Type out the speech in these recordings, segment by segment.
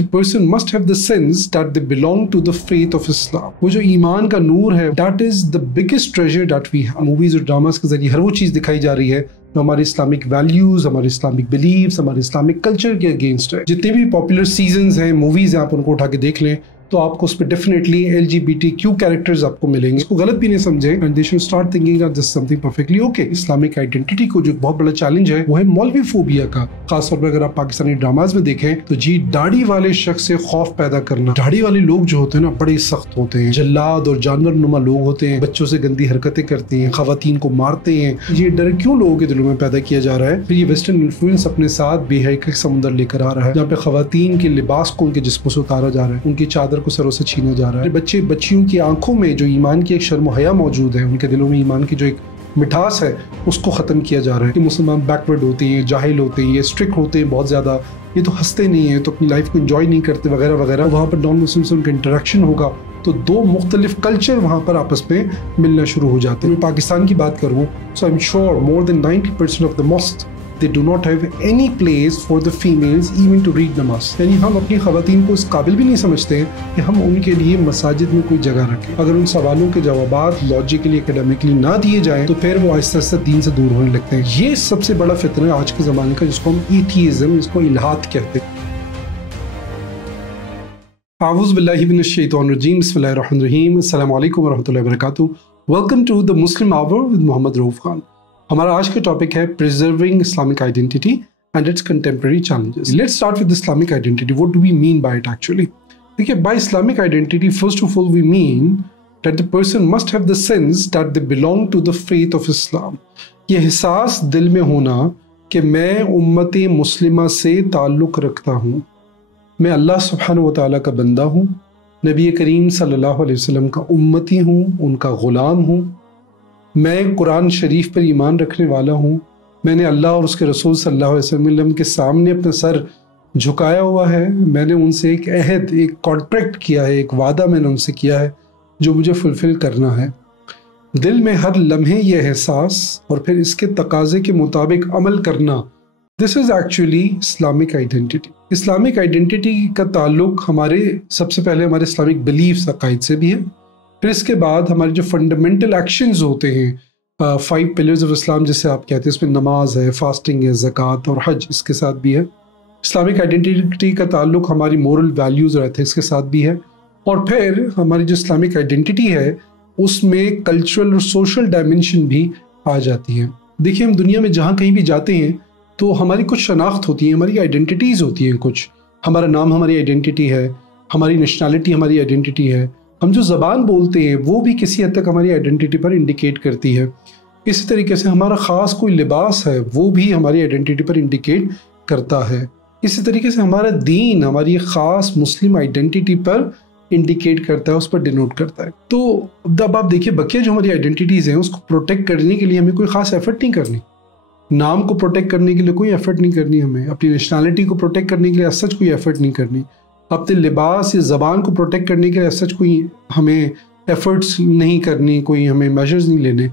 The person must have the sense that they belong to the faith of Islam. وہ جو ایمان کا نور ہے, that is the biggest treasure that we have. Movies اور dramas کے ذریعے ہر وہ چیز دکھائی جا رہی ہے جو ہمارے اسلامک ویلیوز, ہمارے اسلامک بلیفز, ہمارے اسلامک کلچر کے اگینسٹ ہے. جتنے بھی پاپولر سیزنز ہیں, موویز ہیں, آپ ان کو اٹھا کے دیکھ لیں تو آپ کو اس پہ ڈیفینیٹلی LGBTQ کیریکٹرز آپ کو ملیں گے. اس کو غلط بھی نہیں سمجھیں, and they should start thinking that this is something perfectly okay. Islamic identity کو جو بہت بڑا چیلنج ہے وہ ہے مولوی فوبیا کا. خاص طور پر اگر آپ پاکستانی ڈراماز میں دیکھیں تو داڑھی والے شخص سے خوف پیدا کرنا. داڑھی والے لوگ جو ہوتے ہیں نا بڑے سخت ہوتے ہیں, جلاد اور جانور نما لوگ ہوتے ہیں, بچوں سے گندی حرکتیں کرتے ہیں, خواتین کو مارتے ہیں. یہ ڈر کیوں لوگوں کے دلوں میں پیدا کیا جا رہا ہے؟ پھر یہ ویسٹرن انفلوئنس اپنے ساتھ بے حیائی کا سمندر لے کر آ رہا ہے, جہاں پہ خواتین کے لباس کو ان کے جسموں سے اتارا جا رہا ہے, ان کی چادر کو سروں سے چھینا جا رہا ہے. بچے بچیوں کی آنکھوں میں جو ایمان کی ایک شرم و حیا موجود ہے, ان کے دلوں میں ایمان کی جو ایک مٹھاس ہے اس کو ختم کیا جا رہا ہے. کہ مسلمان بیکورڈ ہوتے ہیں, جاہل ہوتے ہیں, یہ اسٹرکٹ ہوتے ہیں بہت زیادہ, یہ تو ہنستے نہیں ہیں, تو اپنی لائف کو انجوائے نہیں کرتے وغیرہ وغیرہ. وہاں پر نان مسلم سے ان کا انٹریکشن ہوگا تو دو مختلف کلچر وہاں پر آپس میں ملنا شروع ہو جاتے ہیں. میں پاکستان کی بات کروں so I'm sure more than 90% of the mosques they do not have any place for the females even to read namaz. یعنی ہم اپنی خواتین کو اس قابل بھی نہیں سمجھتے کہ ہم ان کے لیے مساجد میں کوئی جگہ رکھیں. اگر ان سوالوں کے جوابات لاجیکلی اکیڈیمکلی نہ دیے جائیں تو پھر وہ آہستہ آہستہ دین سے دور ہونے لگتے ہیں. یہ سب سے بڑا فتنہ ہے آج کے زمانے کا, جس کو ہم ایتھیزم, جس کو الحاد کہتے ہیں. اعوذ باللہ من الشیطان الرجیم, بسم اللہ الرحمن الرحیم. السلام علیکم ورحمۃ اللہ وبرکاتہ. Welcome to the Muslim hour with Muhammad Rauf Khan. ہمارا آج کا ٹاپک ہے preserving Islamic identity and its contemporary challenges. Let's start with Islamic identity. What do we mean by it actually? دیکھیے, by Islamic identity first of all we mean that the person must have the sense that they belong to the faith of Islam. یہ احساس دل میں ہونا کہ میں امت مسلمہ سے تعلق رکھتا ہوں, میں اللہ سبحانہ و تعالیٰ کا بندہ ہوں, نبی کریم صلی اللہ علیہ وسلم کا امتی ہوں, ان کا غلام ہوں, میں قرآن شریف پر ایمان رکھنے والا ہوں, میں نے اللہ اور اس کے رسول صلی اللہ علیہ وسلم کے سامنے اپنا سر جھکایا ہوا ہے, میں نے ان سے ایک عہد, ایک کانٹریکٹ کیا ہے, ایک وعدہ میں نے ان سے کیا ہے جو مجھے فلفل کرنا ہے. دل میں ہر لمحے یہ احساس اور پھر اس کے تقاضے کے مطابق عمل کرنا, this is actually Islamic identity. Islamic identity کا تعلق ہمارے سب سے پہلے ہمارے اسلامک بلیفس, عقائد سے بھی ہے. پھر اس کے بعد ہمارے جو فنڈامنٹل ایکشنز ہوتے ہیں, 5 پلرز آف اسلام جسے آپ کہتے ہیں, اس میں نماز ہے, فاسٹنگ ہے, زکوٰۃ اور حج اس کے ساتھ بھی ہے. اسلامک آئیڈینٹی کا تعلق ہماری مورل ویلیوز اور ایتھکس کے ساتھ بھی ہے. اور پھر ہماری جو اسلامک آئیڈینٹی ہے اس میں کلچرل اور سوشل ڈائمنشن بھی آ جاتی ہے. دیکھیے, ہم دنیا میں جہاں کہیں بھی جاتے ہیں تو ہماری کچھ شناخت ہوتی ہیں, ہماری آئیڈینٹیز ہوتی ہیں. کچھ ہمارا نام ہماری آئیڈینٹی ہے, ہماری نیشنلٹی ہماری آئیڈینٹی ہے, ہم جو زبان بولتے ہیں وہ بھی کسی حد تک ہماری آئیڈینٹی پر انڈیکیٹ کرتی ہے. اسی طریقے سے ہمارا خاص کوئی لباس ہے وہ بھی ہماری آئیڈینٹی پر انڈیکیٹ کرتا ہے. اسی طریقے سے ہمارا دین ہماری خاص مسلم آئیڈینٹی پر انڈیکیٹ کرتا ہے, اس پر ڈینوٹ کرتا ہے. تو اب آپ دیکھیے, بقیہ جو ہماری آئیڈینٹیز ہیں اس کو پروٹیکٹ کرنے کے لیے ہمیں کوئی خاص ایفرٹ نہیں کرنی. نام کو پروٹیکٹ کرنے کے لیے کوئی ایفرٹ نہیں کرنی, ہمیں اپنی نیشنلٹی کو پروٹیکٹ کرنے کے لیے سچ کوئی ایفرٹ نہیں کرنی, اپنے لباس یا زبان کو پروٹیکٹ کرنے کے لیے سچ کوئی ہمیں ایفرٹس نہیں کرنی, کوئی ہمیں میجرز نہیں لینے.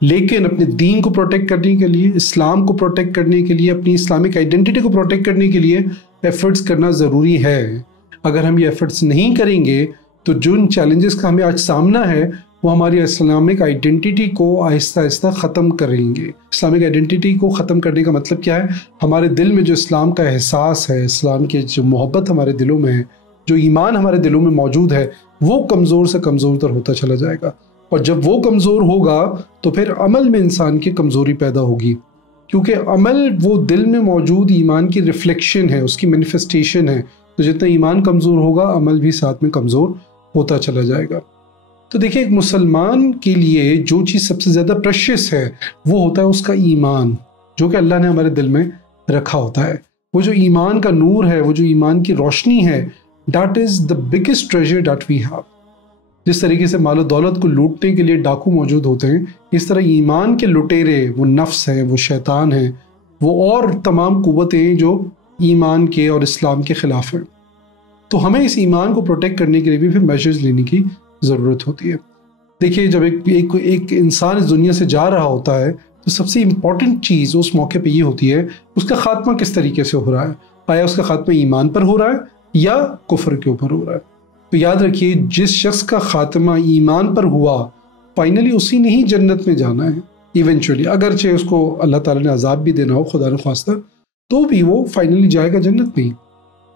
لیکن اپنے دین کو پروٹیکٹ کرنے کے لیے, اسلام کو پروٹیکٹ کرنے کے لیے, اپنی اسلامک آئیڈینٹی کو پروٹیکٹ کرنے کے لیے ایفرٹس کرنا ضروری ہے. اگر ہم یہ ایفرٹس نہیں کریں گے تو جن چیلنجز کا ہمیں آج سامنا ہے وہ ہماری اسلامک آئیڈینٹی کو آہستہ آہستہ ختم کریں گے. اسلامک آئیڈینٹی کو ختم کرنے کا مطلب کیا ہے؟ ہمارے دل میں جو اسلام کا احساس ہے, اسلام کی جو محبت ہمارے دلوں میں ہے, جو ایمان ہمارے دلوں میں موجود ہے, وہ کمزور سے کمزور تر ہوتا چلا جائے گا. اور جب وہ کمزور ہوگا تو پھر عمل میں انسان کی کمزوری پیدا ہوگی, کیونکہ عمل وہ دل میں موجود ایمان کی ریفلیکشن ہے, اس کی مینیفیسٹیشن ہے. تو جتنا ایمان کمزور ہوگا عمل بھی ساتھ میں کمزور ہوتا چلا جائے گا. تو دیکھیں, ایک مسلمان کے لیے جو چیز سب سے زیادہ پریشیس ہے وہ ہوتا ہے اس کا ایمان, جو کہ اللہ نے ہمارے دل میں رکھا ہوتا ہے. وہ جو ایمان کا نور ہے, وہ جو ایمان کی روشنی ہے, that is the biggest treasure that we have. جس طریقے سے مال و دولت کو لوٹنے کے لیے ڈاکو موجود ہوتے ہیں, اس طرح ایمان کے لٹیرے, وہ نفس ہیں, وہ شیطان ہیں, وہ اور تمام قوتیں جو ایمان کے اور اسلام کے خلاف ہیں. تو ہمیں اس ایمان کو پروٹیکٹ کرنے کے لیے بھی پھر میجرز لینے کی ضرورت ہوتی ہے. دیکھیے, جب ایک انسان اس دنیا سے جا رہا ہوتا ہے تو سب سے امپورٹنٹ چیز اس موقع پہ یہ ہوتی ہے اس کا خاتمہ کس طریقے سے ہو رہا ہے. آیا اس کا خاتمہ ایمان پر ہو رہا ہے یا کفر کے اوپر ہو رہا ہے. تو یاد رکھیے جس شخص کا خاتمہ ایمان پر ہوا فائنلی اسی نے ہی جنت میں جانا ہے ایونچولی. اگرچہ اس کو اللہ تعالیٰ نے عذاب بھی دینا ہو خدا نخواستہ تو بھی وہ فائنلی جائے گا جنت میں ہی.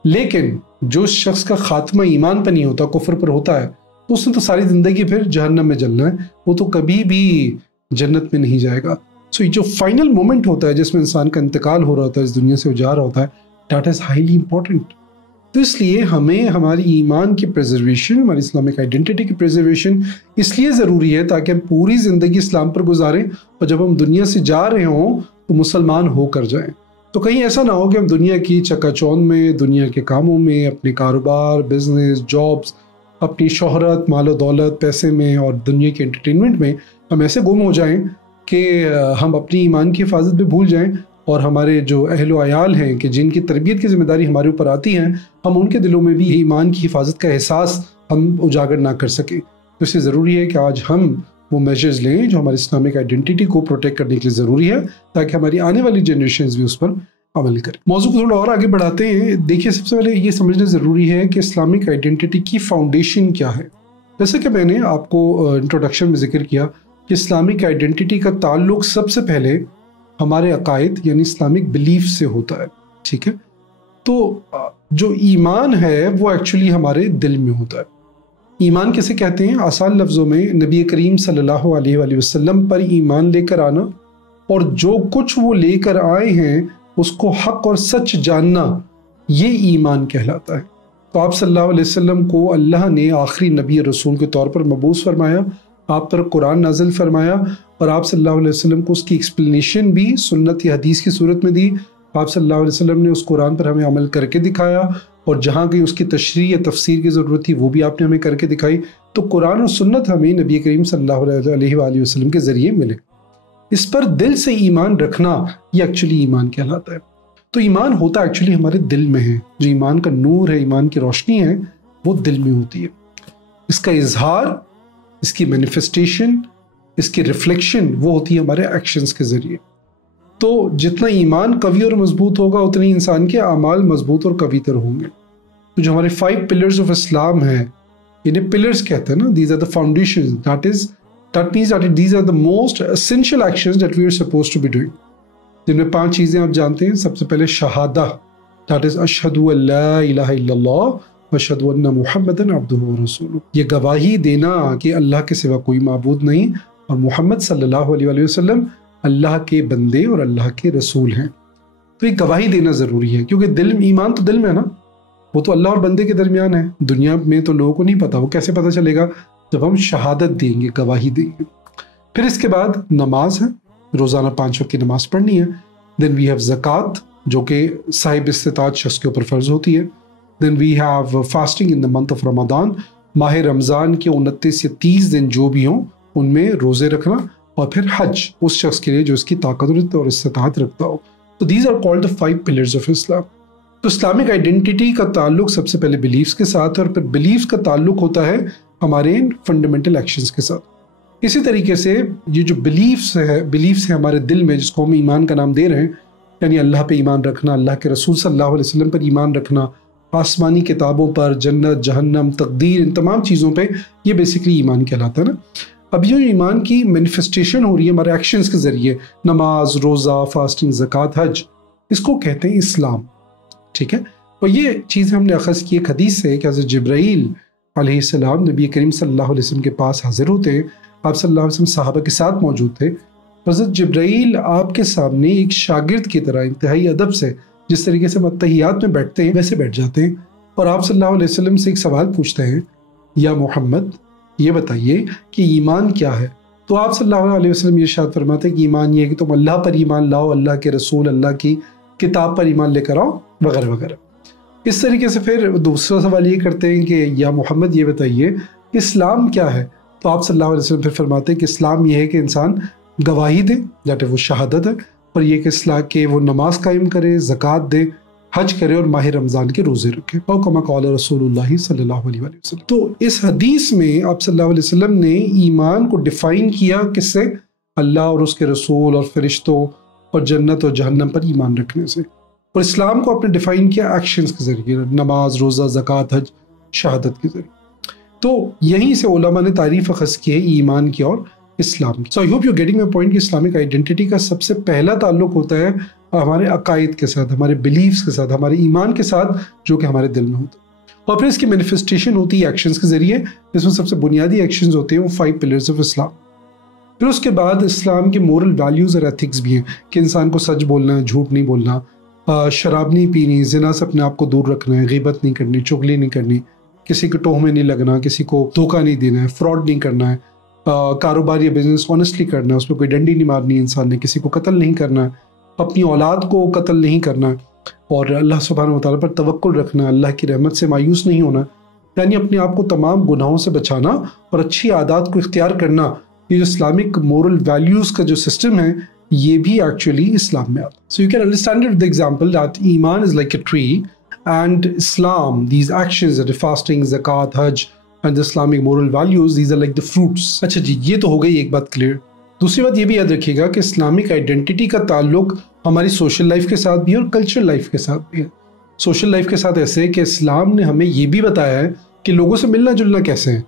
لیکن جو شخص کا خاتمہ ایمان پر نہیں ہوتا کفر پر ہوتا ہے تو اس نے تو ساری زندگی پھر جہنم میں جلنا ہے, وہ تو کبھی بھی جنت میں نہیں جائے گا. سو یہ جو فائنل مومنٹ ہوتا ہے جس میں انسان کا انتقال ہو رہا ہوتا ہے, اس دنیا سے جا رہا ہوتا ہے, دیٹ از ہائیلی امپورٹنٹ. تو اس لیے ہمیں ہماری ایمان کی پریزرویشن, ہماری اسلامک آئیڈینٹی کی پریزرویشن اس لیے ضروری ہے تاکہ ہم پوری زندگی اسلام پر گزاریں اور جب ہم دنیا سے جا رہے ہوں تو مسلمان ہو کر جائیں. تو کہیں ایسا نہ ہو کہ ہم دنیا کی چکا چوند میں, دنیا کے کاموں میں, اپنے کاروبار, بزنس, جابس, اپنی شہرت, مال و دولت, پیسے میں اور دنیا کے انٹرٹینمنٹ میں ہم ایسے گم ہو جائیں کہ ہم اپنی ایمان کی حفاظت بھی بھول جائیں, اور ہمارے جو اہل و عیال ہیں کہ جن کی تربیت کی ذمہ داری ہمارے اوپر آتی ہیں, ہم ان کے دلوں میں بھی ایمان کی حفاظت کا احساس ہم اجاگر نہ کر سکیں. تو اس سے ضروری ہے کہ آج ہم وہ میجرز لیں جو ہماری اسلامک آئیڈینٹی کو پروٹیکٹ کرنے کے لیے ضروری ہے تاکہ ہماری آنے والی جنریشنز بھی اس پر عمل کریں. موضوع کو تھوڑا اور آگے بڑھاتے ہیں. دیکھیے سب سے پہلے یہ سمجھنا ضروری ہے کہ اسلامک آئیڈینٹی کی فاؤنڈیشن کیا ہے. جیسے کہ میں نے آپ کو انٹروڈکشن میں ذکر کیا کہ اسلامک آئیڈینٹی کا تعلق سب سے پہلے ہمارے عقائد یعنی اسلامک بلیف سے ہوتا ہے. ٹھیک ہے, تو جو ایمان ہے وہ ایکچولی ہمارے دل میں ہوتا ہے. ایمان کیسے کہتے ہیں؟ آسان لفظوں میں نبی کریم صلی اللہ علیہ وآلہ وسلم پر ایمان لے کر آنا اور جو کچھ وہ لے کر آئے ہیں اس کو حق اور سچ جاننا, یہ ایمان کہلاتا ہے. تو آپ صلی اللہ علیہ وسلم کو اللہ نے آخری نبی رسول کے طور پر مبعوث فرمایا, آپ پر قرآن نازل فرمایا, اور آپ صلی اللہ علیہ وسلم کو اس کی ایکسپلینیشن بھی سنت یا حدیث کی صورت میں دی. آپ صلی اللہ علیہ وسلم نے اس قرآن پر ہمیں عمل کر کے دکھایا, اور جہاں کہیں اس کی تشریح یا تفسیر کی ضرورت تھی وہ بھی آپ نے ہمیں کر کے دکھائی. تو قرآن اور سنت ہمیں نبی کریم صلی اللہ علیہ وآلہ وسلم کے ذریعے ملے. اس پر دل سے ایمان رکھنا یہ ایکچولی ایمان کہلاتا ہے. تو ایمان ہوتا ایکچولی ہمارے دل میں ہے. جو ایمان کا نور ہے, ایمان کی روشنی ہے, وہ دل میں ہوتی ہے. اس کا اظہار, اس کی مینیفیسٹیشن, اس کی ریفلیکشن وہ ہوتی ہے ہمارے ایکشنز کے ذریعے. تو جتنا ایمان قوی اور مضبوط ہوگا اتنی انسان کے اعمال مضبوط اور قوی تر ہوں گے. تو جو ہمارے 5 پلرز آف اسلام ہیں, انہیں پلرز کہتے ہیں نا, these are the foundation, that means that these are the most essential actions that we are supposed to be doing. جن میں 5 چیزیں آپ جانتے ہیں. سب سے پہلے شہادہ, that is اشہد ان لا الہ الا اللہ واشہد ان محمدًا عبدہ ورسولہ. یہ گواہی دینا کہ اللہ کے سوا کوئی معبود نہیں اور محمد صلی اللہ علیہ وآلہ وسلم اللہ کے بندے اور اللہ کے رسول ہیں. تو یہ گواہی دینا ضروری ہے کیونکہ دل, ایمان تو دل میں ہے نا, وہ تو اللہ اور بندے کے درمیان ہے. دنیا میں تو لوگوں کو نہیں پتا, وہ کیسے پتا چلے گا؟ جب ہم شہادت دیں گے, گواہی دیں گے. پھر اس کے بعد نماز ہے, روزانہ 5 وقت کی نماز پڑھنی ہے. دین وی ہیو زکوٰۃ جو کہ صاحب استطاعت شخص کے اوپر فرض ہوتی ہے. Then we have fasting in the month of Ramadan, ماہ رمضان کے 29 یا 30 دن جو بھی ہوں ان میں روزے رکھنا. اور پھر حج اس شخص کے لیے جو اس کی طاقت اور استطاعت رکھتا ہو. تو these are called the 5 pillars of Islam. تو اسلامک آئیڈینٹی کا تعلق سب سے پہلے بلیفز کے ساتھ ہے, اور پھر بلیفز کا تعلق ہوتا ہے ہمارے فنڈامنٹل ایکشنز کے ساتھ. اسی طریقے سے یہ جو بلیفز ہے ہمارے دل میں, جس کو ہم ایمان کا نام دے رہے ہیں, یعنی اللہ پہ ایمان رکھنا, اللہ کے رسول صلی اللہ علیہ وسلم پر ایمان رکھنا, آسمانی کتابوں پر, جنت, جہنم, تقدیر, ان تمام چیزوں پہ, یہ بیسکلی ایمان کہلاتا ہے نا. اب یہ ایمان کی مینیفیسٹیشن ہو رہی ہے ہمارے ایکشنز کے ذریعے, نماز, روزہ, فاسٹنگ, زکوٰۃ, حج, اس کو کہتے ہیں اسلام. ٹھیک ہے, اور یہ چیز ہم نے اخذ کی ایک حدیث سے کہ حضرت جبرائیل علیہ السلام نبی کریم صلی اللہ علیہ وسلم کے پاس حاضر ہوتے ہیں. آپ صلی اللہ علیہ وسلم صحابہ کے ساتھ موجود تھے. حضرت جبرائیل آپ کے سامنے ایک شاگرد کی طرح انتہائی ادب سے, جس طریقے سے اتحیات میں بیٹھتے ہیں ویسے بیٹھ جاتے ہیں, اور آپ صلی اللہ علیہ وسلم سے ایک سوال پوچھتے ہیں, یا محمد یہ بتائیے کہ ایمان کیا ہے؟ تو آپ صلی اللہ علیہ وسلم یہ ارشاد فرماتے ہیں کہ ایمان یہ ہے کہ تم اللہ پر ایمان لاؤ, اللہ کے رسول, اللہ کی کتاب پر ایمان لے کر آؤ, وغیرہ وغیرہ. اس طریقے سے پھر دوسرا سوال یہ کرتے ہیں کہ یا محمد یہ بتائیے کہ اسلام کیا ہے؟ تو آپ صلی اللہ علیہ وسلم پھر فرماتے ہیں کہ اسلام یہ ہے کہ انسان گواہی دے, جاتے وہ شہادت ہے, اور یہ کہ اصلاح کہ وہ نماز قائم کرے, زکوٰۃ دے, حج کرے, اور ماہ رمضان کے روزے رکھے. او کما قال رسول اللہ صلی اللہ علیہ وسلم. تو اس حدیث میں آپ صلی اللہ علیہ وسلم نے ایمان کو ڈیفائن کیا کس سے؟ اللہ اور اس کے رسول اور فرشتوں اور جنت اور جہنم پر ایمان رکھنے سے. اور اسلام کو آپ نے ڈیفائن کیا ایکشنز کے ذریعے، نماز، روزہ، زکوٰۃ، حج، شہادت کے ذریعے. تو یہیں سے علماء نے تعریف اخذ کی ہے ایمان کی اور اسلام کی. So I hope you getting my point کہ اسلامک آئیڈینٹی کا سب سے پہلا تعلق ہوتا ہے ہمارے عقائد کے ساتھ، ہمارے بلیفس کے ساتھ، ہمارے ایمان کے ساتھ جو کہ ہمارے دل میں ہوتا ہے. اور پھر اس کی مینیفیسٹیشن ہوتی ہے ایکشنز کے ذریعے، جس میں سب سے بنیادی ایکشنز ہوتے ہیں وہ 5 پلرز آف اسلام. پھر اس کے بعد اسلام کے مورل ویلیوز اور ایتھکس بھی ہیں کہ انسان کو سچ بولنا ہے، جھوٹ نہیں بولنا، شراب نہیں پینی، زنا سے اپنے آپ کو دور رکھنا ہے، غیبت نہیں کرنی، چغلی نہیں کرنی، کسی کے ٹوہ میں نہیں لگنا، کسی کو دھوکہ نہیں دینا ہے، فراڈ نہیں کرنا ہے، کاروبار یا بزنس آنیسٹلی کرنا ہے، اس میں کوئی ڈنڈی نہیں مارنی انسان نے، کسی کو قتل نہیں کرنا ہے، اپنی اولاد کو قتل نہیں کرنا ہے، اور اللہ سبحانہ و تعالیٰ پر توکل رکھنا ہے، اللہ کی رحمت سے مایوس نہیں ہونا، یعنی اپنے آپ کو تمام گناہوں سے بچانا اور اچھی عادات کو اختیار کرنا. یہ جو اسلامک مورل ویلیوز کا جو سسٹم ہے یہ بھی ایکچولی اسلام میں آتا ہے. So you can understand it with the example that ایمان is like a tree and Islam, these actions that fasting, zakat, hajj and the Islamic moral values, these are like the fruits. اچھا جی، یہ تو ہو گئی ایک بات clear. دوسری بات یہ بھی یاد رکھیے گا کہ اسلامک آئیڈینٹی کا تعلق ہماری سوشل لائف کے ساتھ بھی ہے اور کلچرل لائف کے ساتھ بھی ہے. سوشل لائف کے ساتھ ایسے کہ اسلام نے ہمیں یہ بھی بتایا ہے کہ لوگوں سے ملنا جلنا کیسے ہے.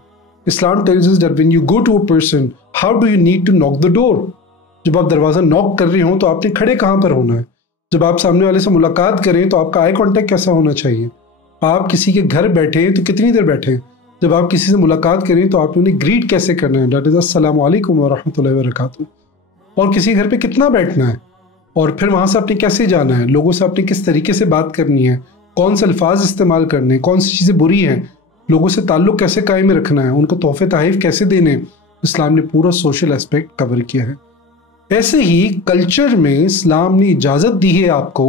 اسلام tells us that when you go to a person, how do you need to knock the door? جب آپ دروازہ نوک کر رہے ہوں تو آپ نے کھڑے کہاں پر ہونا ہے؟ جب آپ سامنے والے سے ملاقات کریں تو آپ کا آئی کانٹیکٹ کیسا ہونا چاہیے؟ آپ کسی کے گھر بیٹھے ہیں تو کتنی دیر بیٹھے ہیں؟ جب آپ کسی سے ملاقات کریں تو آپ نے انہیں گریٹ کیسے کرنا ہے؟ دیٹ از السلام علیکم ورحمۃ اللہ وبرکاتہ. اور کسی گھر پہ کتنا بیٹھنا ہے، اور پھر وہاں سے آپ نے کیسے جانا ہے، لوگوں سے آپ نے کس طریقے سے بات کرنی ہے، کون سے الفاظ استعمال کرنے ہیں، کون سی چیزیں بری ہیں، لوگوں سے تعلق کیسے قائم رکھنا ہے، ان کو تحفے تحائف کیسے دینے. اسلام نے پورا سوشل اسپیکٹ کور کیا ہے. ایسے ہی کلچر میں اسلام نے اجازت دی ہے آپ کو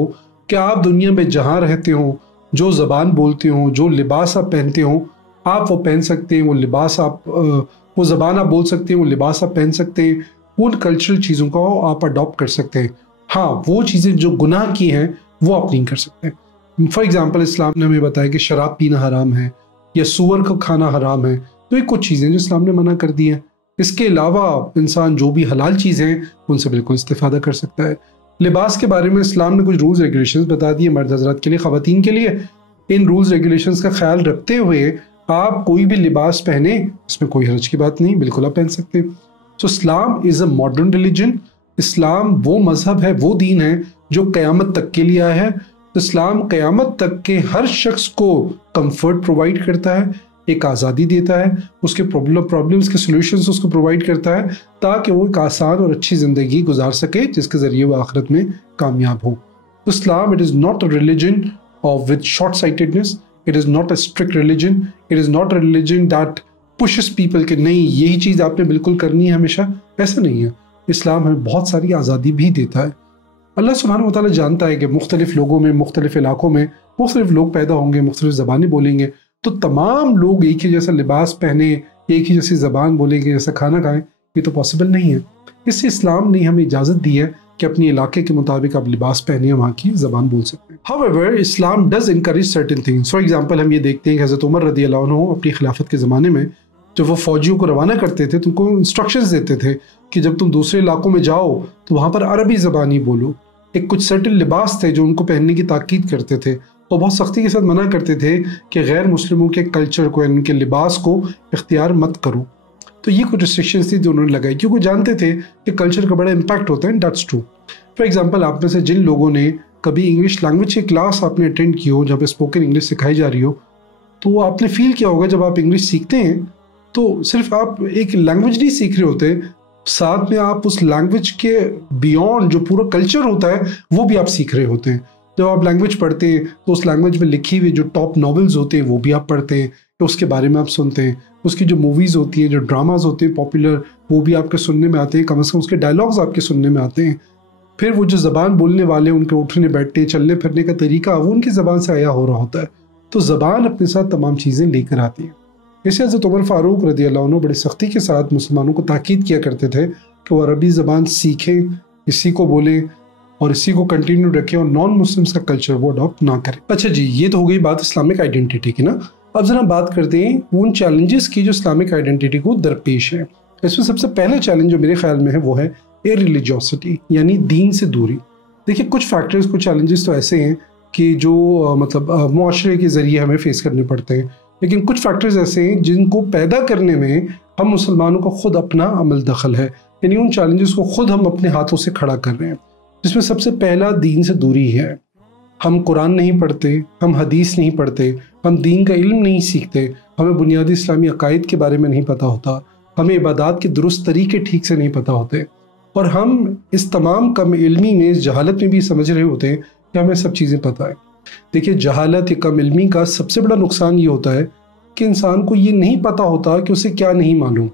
کہ آپ دنیا میں جہاں رہتے ہوں، جو زبان بولتے ہوں، جو لباس آپ پہنتے ہوں، آپ وہ پہن سکتے ہیں، وہ لباس آپ وہ زبان آپ بول سکتے ہیں، وہ لباس آپ پہن سکتے ہیں، ان کلچرل چیزوں کو آپ اڈاپٹ کر سکتے ہیں. ہاں، وہ چیزیں جو گناہ کی ہیں وہ آپ نہیں کر سکتے. فار ایگزامپل اسلام نے ہمیں بتایا کہ شراب پینا حرام ہے یا سور کو کھانا حرام ہے. تو یہ کچھ چیزیں جو اسلام نے منع کر دی ہیں. اس کے علاوہ انسان جو بھی حلال چیزیں ہیں ان سے بالکل استفادہ کر سکتا ہے. لباس کے بارے میں اسلام نے کچھ رولز ریگولیشنز بتا دیے مرد حضرات کے لیے، خواتین کے لیے. ان رولز ریگولیشنز کا خیال رکھتے ہوئے آپ کوئی بھی لباس پہنے، اس میں کوئی حرج کی بات نہیں، بالکل آپ پہن سکتے ہیں. سو اسلام از اے ماڈرن ریلیجن. اسلام وہ مذہب ہے، وہ دین ہے جو قیامت تک کے لیے آیا ہے. اسلام قیامت تک کے ہر شخص کو کمفرٹ پرووائڈ کرتا ہے، ایک آزادی دیتا ہے، اس کے پرابلمس کے سولوشنز اس کو پرووائڈ کرتا ہے تاکہ وہ ایک آسان اور اچھی زندگی گزار سکے جس کے ذریعے وہ آخرت میں کامیاب ہو. اسلام it is not a religion with short sightedness. It is not a strict religion. It is not a religion that pushes people کہ نہیں یہی چیز آپ نے بالکل کرنی ہے ہمیشہ. ایسا نہیں ہے. اسلام ہمیں بہت ساری آزادی بھی دیتا ہے. اللہ سبحانہ و تعالیٰ جانتا ہے کہ مختلف لوگوں میں، مختلف علاقوں میں مختلف لوگ پیدا ہوں گے، مختلف زبانیں بولیں گے، تو تمام لوگ ایک ہی جیسا لباس پہنے، ایک ہی جیسی زبان بولیں گے، جیسا کھانا کھائیں، یہ تو پاسبل نہیں ہے. اس سے اسلام نے ہمیں اجازت دی ہے کہ اپنی علاقے کے مطابق آپ لباس پہنے، وہاں کی زبان بول سکتے ہیں. However, Islam does encourage certain things. For example, ہم یہ دیکھتے ہیں کہ حضرت عمر رضی اللہ عنہ اپنی خلافت کے زمانے میں جب وہ فوجیوں کو روانہ کرتے تھے تو ان کو انسٹرکشنز دیتے تھے کہ جب تم دوسرے علاقوں میں جاؤ تو وہاں پر عربی زبان ہی بولو. ایک کچھ سرٹن لباس تھے جو ان کو پہننے کی تاکید کرتے تھے اور بہت سختی کے ساتھ منع کرتے تھے کہ غیر مسلموں کے کلچر کو، ان کے لباس کو اختیار مت کرو. تو یہ کچھ ریسٹرکشنز تھی جو انہوں نے لگائی کیونکہ جانتے تھے کہ کلچر کا بڑا امپیکٹ ہوتا ہے. That's true. فار ایگزامپل، آپ میں سے جن لوگوں نے کبھی انگلش لینگویج کی کلاس آپ نے اٹینڈ کی ہو جہاں پہ اسپوکن انگلش سکھائی جا رہی ہو، تو آپ نے فیل کیا ہوگا جب آپ انگلش سیکھتے ہیں تو صرف آپ ایک لینگویج نہیں سیکھ رہے ہوتے، ساتھ میں آپ اس لینگویج کے بیونڈ جو پورا کلچر ہوتا ہے وہ بھی آپ سیکھ رہے ہوتے ہیں. جب آپ لینگویج پڑھتے ہیں تو اس لینگویج میں لکھی ہوئی جو ٹاپ ناولز ہوتے ہیں وہ بھی آپ پڑھتے ہیں، اس کے بارے میں آپ سنتے ہیں. اس کی جو موویز ہوتی ہیں، جو ڈراماز ہوتے ہیں پاپولر، وہ بھی آپ کے سننے میں آتے ہیں، کم از کم اس کے ڈائلاگز آپ کے سننے میں آتے ہیں. پھر وہ جو زبان بولنے والے، ان کے اٹھنے بیٹھنے چلنے پھرنے کا طریقہ وہ ان کی زبان سے آیا ہو رہا ہوتا ہے. تو زبان اپنے ساتھ تمام چیزیں لے کر آتی ہیں. اسے حضرت عمر فاروق رضی اللہ عنہ بڑی سختی کے ساتھ مسلمانوں کو تاکید کیا کرتے تھے کہ وہ عربی زبان سیکھیں، اسی کو بولیں اور اسی کو کنٹینیو رکھیں اور نان مسلمس کا کلچر وہ اڈاپٹ نہ کریں. اچھا جی، یہ تو ہو گئی بات اسلامک آئیڈینٹی کی نا. اب ذرا بات کرتے ہیں ان چیلنجز کی جو اسلامک آئیڈینٹی کو درپیش ہے. اس میں سب سے پہلا چیلنج جو میرے خیال میں ہے وہ ہے ریلیجیوسٹی، یعنی دین سے دوری. دیکھیے کچھ فیکٹرز، کچھ چیلنجز تو ایسے ہیں کہ جو مطلب معاشرے کے ذریعے ہمیں فیس کرنے پڑتے ہیں، لیکن کچھ فیکٹرز ایسے ہیں جن کو پیدا کرنے میں ہم مسلمانوں کا خود اپنا عمل دخل ہے، یعنی ان چیلنجز کو خود ہم اپنے ہاتھوں سے کھڑا کر رہے ہیں، جس میں سب سے پہلا دین سے دوری ہے۔ ہم قرآن نہیں پڑھتے، ہم حدیث نہیں پڑھتے، ہم دین کا علم نہیں سیکھتے، ہمیں بنیادی اسلامی عقائد کے بارے میں نہیں پتہ ہوتا، ہمیں عبادات کے درست طریقے ٹھیک سے نہیں پتہ ہوتے، اور ہم اس تمام کم علمی میں، اس جہالت میں بھی سمجھ رہے ہوتے ہیں کہ ہمیں سب چیزیں پتہ ہے۔ دیکھیے جہالت یا کم علمی کا سب سے بڑا نقصان یہ ہوتا ہے کہ انسان کو یہ نہیں پتہ ہوتا کہ اسے کیا نہیں معلوم،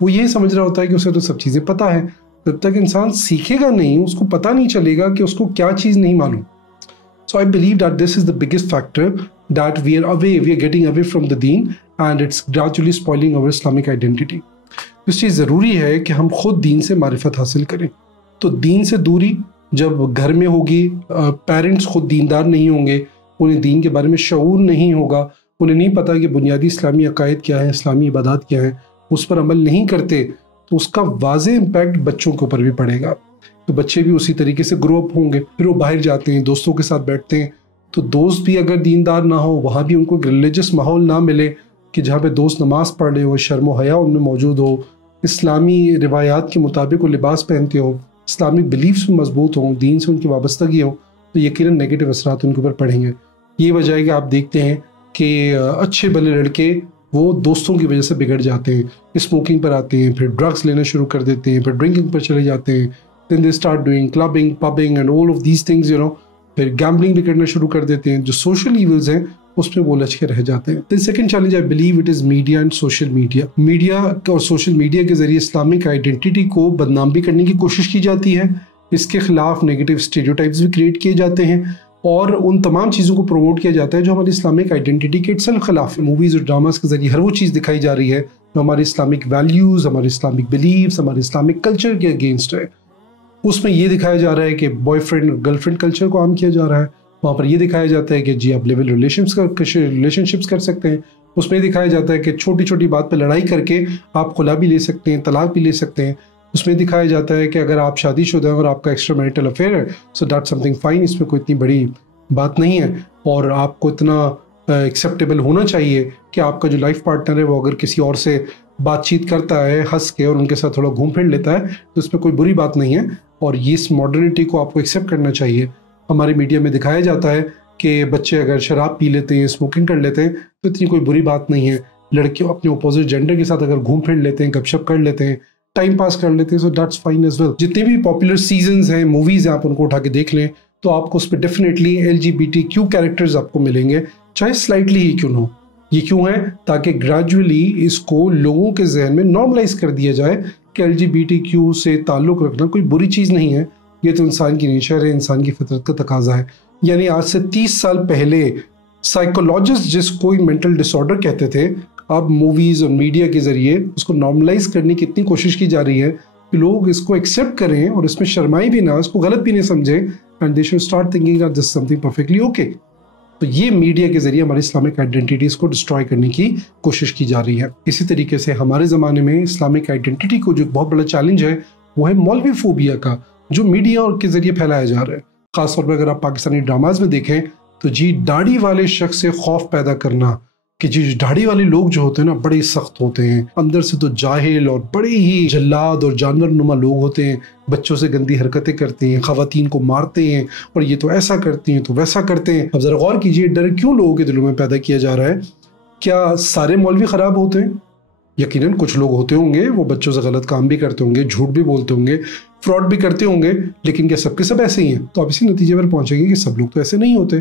وہ یہ سمجھ رہا ہوتا ہے کہ اسے تو سب چیزیں پتہ ہے۔ جب تک انسان سیکھے گا نہیں، اس کو پتہ نہیں چلے گا کہ اس کو کیا چیز نہیں معلوم۔ So I believe that this is the biggest factor that we are getting away from the deen and it's gradually spoiling our Islamic identity. اس چیز ضروری ہے کہ ہم خود دین سے معرفت حاصل کریں۔ تو دین سے دوری جب گھر میں ہوگی، پیرنٹس خود دیندار نہیں ہوں گے، انہیں دین کے بارے میں شعور نہیں ہوگا، انہیں نہیں پتا کہ بنیادی اسلامی عقائد کیا ہیں، اسلامی عبادات کیا ہیں، اس پر عمل نہیں کرتے، تو اس کا واضح امپیکٹ بچوں کے اوپر بھی پڑے گا۔ تو بچے بھی اسی طریقے سے گرو اپ ہوں گے، پھر وہ باہر جاتے ہیں، دوستوں کے ساتھ بیٹھتے ہیں، تو دوست بھی اگر دیندار نہ ہو، وہاں بھی ان کو ریلیجس ماحول نہ ملے کہ جہاں پہ دوست نماز پڑھ رہے ہو، شرم و حیا ان میں موجود ہو، اسلامی روایات کے مطابق وہ لباس پہنتے ہوں، اسلامک بلیفس میں مضبوط ہوں، دین سے ان کی وابستگی ہو، تو یقیناً نیگیٹو اثرات ان کے اوپر پڑیں گے۔ یہ وجہ ہے کہ آپ دیکھتے ہیں کہ اچھے بھلے لڑکے وہ دوستوں کی وجہ سے بگڑ جاتے ہیں، اسموکنگ پر آتے ہیں، پھر ڈرگس لینا شروع کر دیتے ہیں، پھر ڈرنکنگ پر چلے جاتے ہیں، then they start doing clubbing, pubbing and all of these things, پھر گیمبلنگ بھی کرنا شروع کر دیتے ہیں۔ جو سوشل ایونز ہیں اس میں وہ لچ کے رہ جاتے ہیں۔ then second challenge I believe it is media and social media. Media اور سوشل میڈیا کے ذریعے اسلامک آئیڈینٹی کو بدنام بھی کرنے کی کوشش کی جاتی ہے، اس کے خلاف نیگیٹو اسٹیریوٹائپس بھی کریٹ کیے جاتے ہیں، اور ان تمام چیزوں کو پروموٹ کیا جاتا ہے جو ہماری اسلامک آئیڈینٹی کے اٹسلف خلاف ہے۔ موویز اور ڈراماز کے ذریعے ہر وہ چیز دکھائی جا رہی ہے جو ہماری اسلامک ویلیوز، ہمارے اسلامک بلیفس، ہمارے اسلامک کلچر کے اگینسٹ ہے۔ اس میں یہ دکھایا جا رہا ہے کہ بوائے فرینڈ اور گرل فرینڈ کلچر کو عام کیا جا رہا ہے، وہاں پر یہ دکھایا جاتا ہے کہ جی آپ لیول ریلیشن شپس کر سکتے ہیں، اس میں دکھایا جاتا ہے کہ چھوٹی چھوٹی بات پہ لڑائی کر کے آپ خلا بھی لے سکتے ہیں، طلاق بھی لے سکتے ہیں، اس میں دکھایا جاتا ہے کہ اگر آپ شادی شدہ ہیں اور آپ کا ایکسٹرا میریٹل افیئر ہے so that something fine, اس میں کوئی اتنی بڑی بات نہیں ہے، اور آپ کو اتنا ایکسیپٹیبل ہونا چاہیے کہ آپ کا جو لائف پارٹنر ہے وہ اگر کسی اور سے بات چیت کرتا ہے ہنس کے اور ان کے ساتھ تھوڑا گھوم پھر لیتا ہے تو اس میں کوئی بری بات نہیں ہے، اور یہ اس ماڈرنٹی کو آپ کو ایکسیپٹ کرنا چاہیے۔ ہمارے میڈیا میں دکھایا جاتا ہے کہ بچے اگر شراب پی لیتے ہیں، اسموکنگ کر لیتے ہیں تو اتنی کوئی بری بات نہیں ہے، لڑکے اپنے اپوزٹ جینڈر کے ساتھ اگر گھوم پھر لیتے ہیں، گپ شپ کر لیتے ہیں، ٹائم پاس کر لیتے ہیں، so that's fine as well. جتنے بھی پاپولر سیزنز ہیں، موویز ہیں، آپ ان کو اٹھا کے دیکھ لیں تو آپ کو اس پہ ڈیفینیٹلی LGBTQ کیریکٹرز آپ کو ملیں گے، چاہے سلائٹلی ہی کیوں نہ ہو۔ یہ کیوں ہے؟ تاکہ گریجولی اس کو لوگوں کے ذہن میں نارملائز کر دیا جائے کہ LGBTQ سے تعلق رکھنا کوئی بری چیز نہیں ہے، یہ تو انسان کی نیچر ہے، انسان کی فطرت کا تقاضا ہے۔ یعنی آج سے 30 سال پہلے سائیکولوجسٹ جس کو مینٹل ڈس آرڈر کہتے تھے، اب موویز اور میڈیا کے ذریعے اس کو نارملائز کرنے کی اتنی کوشش کی جا رہی ہے کہ لوگ اس کو ایکسیپٹ کریں اور اس میں شرمائے بھی نہ، اس کو غلط بھی نہیں سمجھیں، and they should start thinking that this is some thing perfectly okay. تو یہ میڈیا کے ذریعے ہماری اسلامک آئیڈینٹیز کو ڈسٹروائے کرنے کی کوشش کی جا رہی ہے۔ اسی طریقے سے ہمارے زمانے میں اسلامک آئیڈینٹی کو جو بہت بڑا چیلنج ہے وہ ہے مولوی فوبیا کا، جو میڈیا اور کے ذریعے پھیلایا جا رہا ہے۔ خاص طور پر اگر آپ پاکستانی ڈراماز میں دیکھیں تو جی داڑھی والے شخص سے خوف پیدا کرنا کہ جی داڑھی والے لوگ جو ہوتے ہیں نا بڑے سخت ہوتے ہیں، اندر سے تو جاہل اور بڑے ہی جلاد اور جانور نما لوگ ہوتے ہیں، بچوں سے گندی حرکتیں کرتے ہیں، خواتین کو مارتے ہیں، اور یہ تو ایسا کرتے ہیں تو ویسا کرتے ہیں۔ اب ذرا غور کیجئے ڈر کیوں لوگوں کے دلوں میں پیدا کیا جا رہا ہے؟ کیا سارے مولوی خراب ہوتے ہیں؟ یقیناً کچھ لوگ ہوتے ہوں گے وہ بچوں سے غلط کام بھی کرتے ہوں گے، جھوٹ بھی بولتے ہوں گے، فراڈ بھی کرتے ہوں گے، لیکن کیا سب کے سب ایسے ہی ہیں؟ تو آپ اسی نتیجے پر پہنچیں گے کہ سب لوگ تو ایسے نہیں ہوتے۔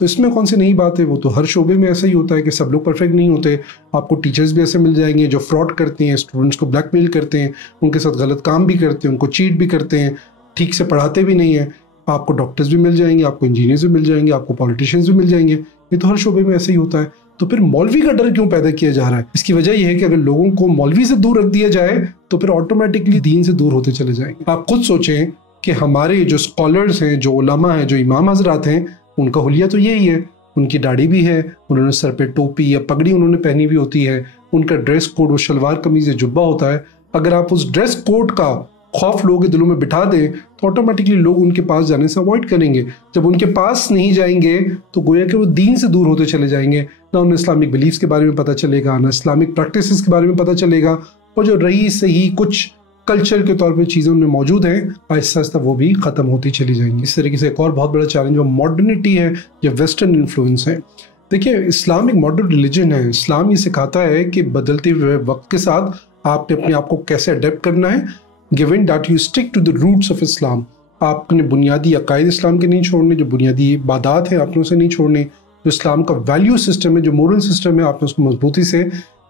تو اس میں کون سی نئی بات ہے؟ وہ تو ہر شعبے میں ایسا ہی ہوتا ہے کہ سب لوگ پرفیکٹ نہیں ہوتے۔ آپ کو ٹیچرز بھی ایسے مل جائیں گے جو فراڈ کرتے ہیں، اسٹوڈنٹس کو بلیک میل کرتے ہیں، ان کے ساتھ غلط کام بھی کرتے ہیں، ان کو چیٹ بھی کرتے ہیں، ٹھیک سے پڑھاتے بھی نہیں ہیں۔ آپ کو ڈاکٹرز بھی مل جائیں گے، آپ کو انجینئرز بھی مل جائیں گے، آپ کو پالیٹیشینز بھی مل جائیں گے۔ یہ تو ہر شعبے میں ایسا ہی ہوتا ہے۔ تو پھر مولوی کا ڈر کیوں پیدا کیا جا رہا ہے؟ اس کی وجہ یہ ہے کہ اگر لوگوں کو مولوی سے دور رکھ دیا جائے تو پھر آٹومیٹکلی دین سے دور ہوتے چلے جائیں گے۔ آپ خود سوچیں کہ ہمارے جو اسکالرز ہیں، جو علماء ہیں، جو امام حضرات ہیں، ان کا حلیہ تو یہی ہے، ان کی داڑھی بھی ہے، انہوں نے سر پہ ٹوپی یا پگڑی انہوں نے پہنی ہوئی ہوتی ہے، ان کا ڈریس کوڈ وہ شلوار قمیض یا جبہ ہوتا ہے۔ اگر آپ اس ڈریس کوڈ کا خوف لوگوں کے دلوں میں بٹھا دیں تو آٹومیٹکلی لوگ ان کے پاس جانے سے اوائڈ کریں گے. جب ان کے پاس نہیں جائیں گے تو گویا کہ وہ دین سے دور ہوتے چلے جائیں گے. نہ انہیں اسلامک بلیفس کے بارے میں پتہ چلے گا، نہ اسلامک پریکٹسز کے بارے میں پتہ چلے گا، اور جو رہی صحیح کچھ کلچر کے طور پہ چیزیں ان میں موجود ہیں آہستہ آہستہ وہ بھی ختم ہوتی چلی جائیں گی. اس طریقے سے ایک اور بہت بڑا چیلنج وہ ماڈرنٹی ہے یا ویسٹرن انفلوئنس ہے. دیکھیے اسلام ایک ماڈرن ریلیجن ہے. اسلام یہ سکھاتا ہے کہ بدلتے ہوئے وقت کے ساتھ آپ نے اپنے آپ کو کیسے اڈیپٹ کرنا ہے. given that you stick to the roots of Islam. آپ نے بنیادی عقائد اسلام کے نہیں چھوڑنے، جو بنیادی عبادات ہیں آپ نے اسے نہیں چھوڑنے، جو اسلام کا ویلیو سسٹم ہے، جو مورل سسٹم ہے آپ نے اس کو مضبوطی سے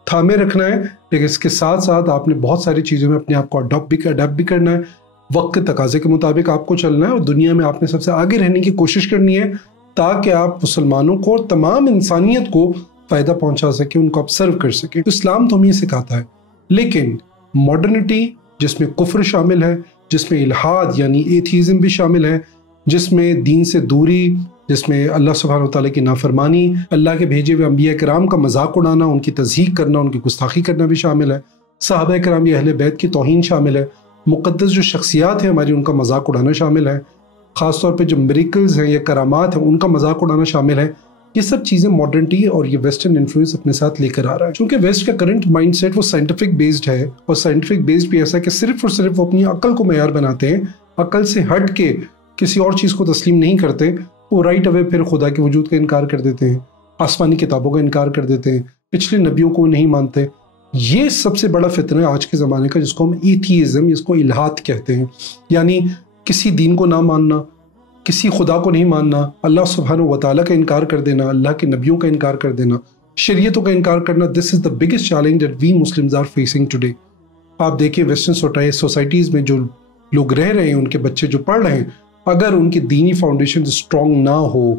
تھامے رکھنا ہے. لیکن اس کے ساتھ ساتھ آپ نے بہت ساری چیزوں میں اپنے آپ کو اڈاپٹ بھی کرنا ہے. وقت کے تقاضے کے مطابق آپ کو چلنا ہے اور دنیا میں آپ نے سب سے آگے رہنے کی کوشش کرنی ہے تاکہ آپ مسلمانوں کو اور تمام انسانیت کو فائدہ پہنچا سکیں، ان کو آپ سرو کر سکیں. تو اسلام تو ہمیں یہ سکھاتا ہے. لیکن ماڈرنٹی جس میں کفر شامل ہے، جس میں الحاد یعنی ایتھیزم بھی شامل ہے، جس میں دین سے دوری، جس میں اللہ سبحانہ وتعالیٰ کی نافرمانی، اللہ کے بھیجے ہوئے انبیاء کرام کا مذاق اڑانا، ان کی تضحیق کرنا، ان کی گستاخی کرنا بھی شامل ہے. صحابہ کرام یا اہل بیت کی توہین شامل ہے. مقدس جو شخصیات ہیں ہماری ان کا مذاق اڑانا شامل ہے. خاص طور پہ جو میریکلز ہیں یا کرامات ہیں ان کا مذاق اڑانا شامل ہے. یہ سب چیزیں ماڈرنٹی اور یہ ویسٹرن انفلوئنس اپنے ساتھ لے کر آ رہا ہے. چونکہ ویسٹ کا کرنٹ مائنڈ سیٹ وہ سائنٹیفک بیسڈ ہے، اور سائنٹیفک بیسڈ بھی ایسا ہے کہ صرف اور صرف وہ اپنی عقل کو معیار بناتے ہیں، عقل سے ہٹ کے کسی اور چیز کو تسلیم نہیں کرتے. وہ رائٹ اوے پھر خدا کے وجود کا انکار کر دیتے ہیں، آسمانی کتابوں کا انکار کر دیتے ہیں، پچھلے نبیوں کو نہیں مانتے. یہ سب سے بڑا فتنہ ہے آج کے زمانے کا، جس کو ہم ایتھیزم، جس کو الحاد کہتے ہیں. یعنی کسی دین کو نہ ماننا، کسی خدا کو نہیں ماننا، اللہ سبحانہ وتعالیٰ کا انکار کر دینا، اللہ کے نبیوں کا انکار کر دینا، شریعتوں کا انکار کرنا. This is the biggest challenge that we Muslims are facing today. آپ دیکھیں ویسٹرن سوسائٹیز میں جو لوگ رہ رہے ہیں، ان کے بچے جو پڑھ رہے ہیں، اگر ان کی دینی فاؤنڈیشن اسٹرانگ نہ ہو،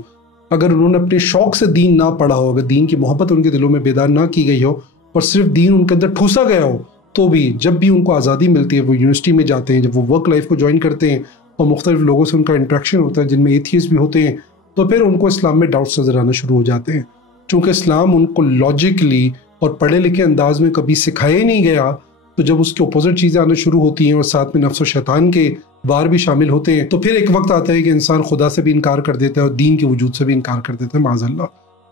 اگر انہوں نے اپنے شوق سے دین نہ پڑھا ہو، اگر دین کی محبت ان کے دلوں میں بیدار نہ کی گئی ہو اور صرف دین ان کے اندر ٹھوسا گیا ہو، تو بھی جب بھی ان کو آزادی ملتی ہے، وہ یونیورسٹی میں جاتے ہیں، جب وہ ورک لائف کو جوائن کرتے ہیں اور مختلف لوگوں سے ان کا انٹریکشن ہوتا ہے جن میں ایتھیسٹ بھی ہوتے ہیں، تو پھر ان کو اسلام میں ڈاؤٹس نظر آنا شروع ہو جاتے ہیں. چونکہ اسلام ان کو لاجکلی اور پڑھے لکھے انداز میں کبھی سکھایا نہیں گیا، تو جب اس کے اپوزٹ چیزیں آنا شروع ہوتی ہیں اور ساتھ میں نفس و شیطان کے وار بھی شامل ہوتے ہیں، تو پھر ایک وقت آتا ہے کہ انسان خدا سے بھی انکار کر دیتا ہے اور دین کے وجود سے بھی انکار کر دیتا ہے، معاذ اللہ.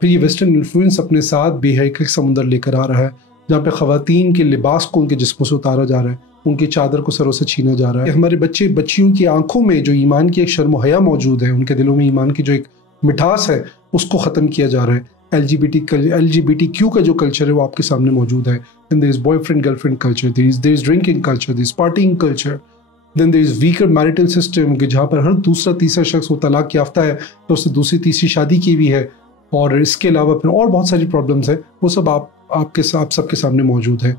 پھر یہ ویسٹرن انفلوئنس اپنے ساتھ بے حیائی کا سمندر لے کر آ رہا ہے، جہاں پہ خواتین کے لباس کو ان کے جسموں سے اتارا جا رہا ہے، ان کی چادر کو سروں سے چھینا جا رہا ہے. ہمارے بچیوں کی آنکھوں میں جو ایمان کی ایک شرم و حیا موجود ہے، ان کے دلوں میں ایمان کی جو ایک مٹھاس ہے، اس کو ختم کیا جا رہا ہے. LGBTQ کا جو کلچر ہے وہ آپ کے سامنے موجود ہے. Then there is boyfriend girlfriend culture, there is drinking culture, there is partying culture, then there is weaker marital system کہ جہاں پر ہر دوسرا تیسرا شخص وہ طلاق یافتہ ہے تو اس سے دوسری تیسری شادی کی ہوئی ہے، اور اس کے علاوہ پھر اور بہت ساری پرابلمس ہیں، وہ سب آپ سب کے سامنے موجود ہے.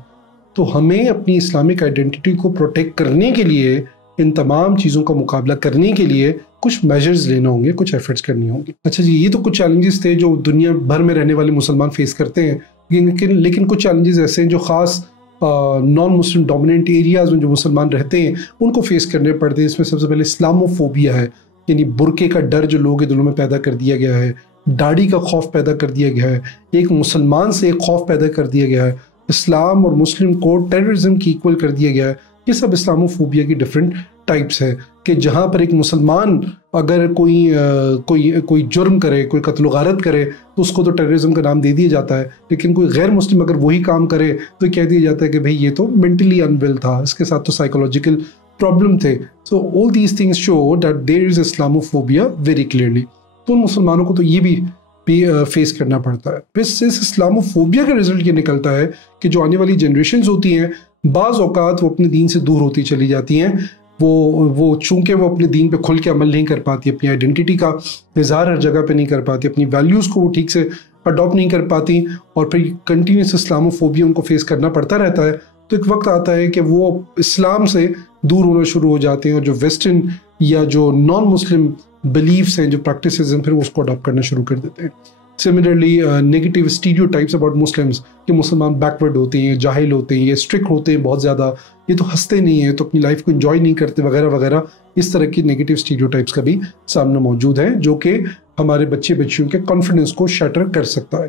تو ہمیں اپنی اسلامک آئیڈینٹی کو پروٹیکٹ کرنے کے لیے، ان تمام چیزوں کا مقابلہ کرنے کے لیے کچھ میجرز لینا ہوں گے، کچھ ایفرٹس کرنی ہوں گی. اچھا جی، یہ تو کچھ چیلنجز تھے جو دنیا بھر میں رہنے والے مسلمان فیس کرتے ہیں، لیکن کچھ چیلنجز ایسے ہیں جو خاص نان مسلم ڈومیننٹ ایریاز میں جو مسلمان رہتے ہیں ان کو فیس کرنے پڑتے ہیں. اس میں سب سے پہلے اسلاموفوبیا ہے، یعنی برقعے کا ڈر جو لوگوں کے دلوں میں پیدا کر دیا گیا ہے، داڑھی کا خوف پیدا کر دیا گیا ہے، ایک مسلمان سے ایک خوف پیدا کر دیا گیا ہے، اسلام اور مسلم کو ٹیررزم کی ایکول کر دیا گیا ہے. یہ سب اسلاموفوبیا کی ڈفرینٹ ٹائپس ہے کہ جہاں پر ایک مسلمان اگر کوئی جرم کرے، کوئی قتل و غارت کرے تو اس کو تو ٹیررزم کا نام دے دیا جاتا ہے، لیکن کوئی غیر مسلم اگر وہی کام کرے تو کہہ دیا جاتا ہے کہ بھئی یہ تو مینٹلی انویل تھا، اس کے ساتھ تو سائیکولوجیکل پرابلم تھے. So all these things show that there is Islamophobia very clearly. تو ان مسلمانوں کو تو یہ بھی فیس کرنا پڑتا ہے. پھر اس اسلاموفوبیا کا رزلٹ یہ نکلتا ہے کہ جو آنے والی جنریشنز ہوتی ہیں بعض اوقات وہ اپنے دین سے دور ہوتی چلی جاتی ہیں. وہ چونکہ وہ اپنے دین پہ کھل کے عمل نہیں کر پاتی، اپنی آئیڈینٹی کا اظہار ہر جگہ پہ نہیں کر پاتی، اپنی ویلیوز کو وہ ٹھیک سے اڈاپٹ نہیں کر پاتی، اور پھر کنٹینیوس اسلاموفوبیا ان کو فیس کرنا پڑتا رہتا ہے. تو ایک وقت آتا ہے کہ وہ اسلام سے دور ہونا شروع ہو جاتے ہیں، اور جو ویسٹرن یا جو نان مسلم بلیفس ہیں، جو پریکٹسز ہیں، پھر وہ اس کو اڈاپٹ کرنا شروع کر دیتے ہیں. Similarly negative stereotypes about Muslims کہ مسلمان بیکورڈ ہوتے ہیں، جاہل ہوتے ہیں، یہ اسٹرکٹ ہوتے ہیں بہت زیادہ، یہ تو ہنستے نہیں ہیں، تو اپنی لائف کو انجوائے نہیں کرتے، وغیرہ وغیرہ. اس طرح کی نیگیٹو اسٹیریوٹائپس کا بھی سامنے موجود ہے جو کہ ہمارے بچیوں کے کانفیڈنس کو شیٹر کر سکتا ہے.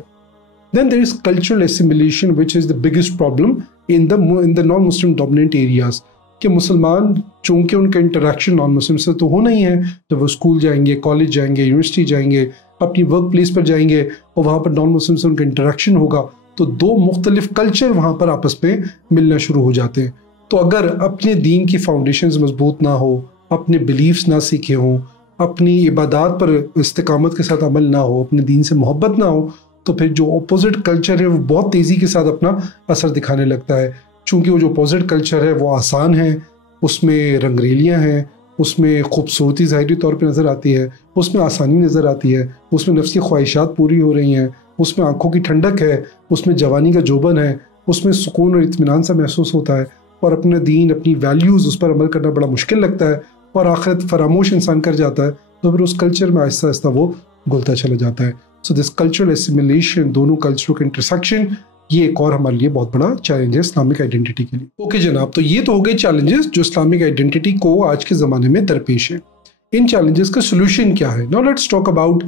Then there is cultural assimilation which is the biggest problem in the non-Muslim dominant areas. کہ مسلمان چونکہ ان کا انٹریکشن نان مسلم سے تو ہونا ہی ہے، جب وہ اسکول جائیں گے، کالج جائیں گے، یونیورسٹی جائیں گے، اپنی ورک پلیس پر جائیں گے اور وہاں پر نان مسلم سے ان کا انٹریکشن ہوگا، تو دو مختلف کلچر وہاں پر آپس میں ملنا شروع ہو جاتے ہیں۔ تو اگر اپنے دین کی فاؤنڈیشنز مضبوط نہ ہو، اپنے بلیفز نہ سیکھے ہوں، اپنی عبادات پر استقامت کے ساتھ عمل نہ ہو، اپنے دین سے محبت نہ ہو، تو پھر جو اپوزٹ کلچر ہے وہ بہت تیزی کے ساتھ اپنا اثر دکھانے لگتا ہے، چونکہ وہ جو اپوزٹ کلچر ہے وہ آسان ہے، اس میں رنگریلیاں ہیں، اس میں خوبصورتی ظاہری طور پہ نظر آتی ہے، اس میں آسانی نظر آتی ہے، اس میں نفسی خواہشات پوری ہو رہی ہیں، اس میں آنکھوں کی ٹھنڈک ہے، اس میں جوانی کا جوبن ہے، اس میں سکون اور اطمینان سا محسوس ہوتا ہے، اور اپنا دین، اپنی ویلیوز، اس پر عمل کرنا بڑا مشکل لگتا ہے، اور آخرت فراموش انسان کر جاتا ہے، تو پھر اس کلچر میں آہستہ آہستہ وہ گھلتا چلا جاتا ہے۔ سو دس کلچرل اسیمیلیشن، دونوں کلچروں کے انٹرسیکشن، یہ ایک اور ہمارے لیے بہت بڑا چیلنج ہے اسلامک آئیڈینٹی کے لیے۔ اوکے جناب، تو یہ تو ہو گئے چیلنجز جو اسلامک آئیڈینٹی کو آج کے زمانے میں درپیش ہیں۔ ان چیلنجز کا سولوشن کیا ہے؟ Now let's talk about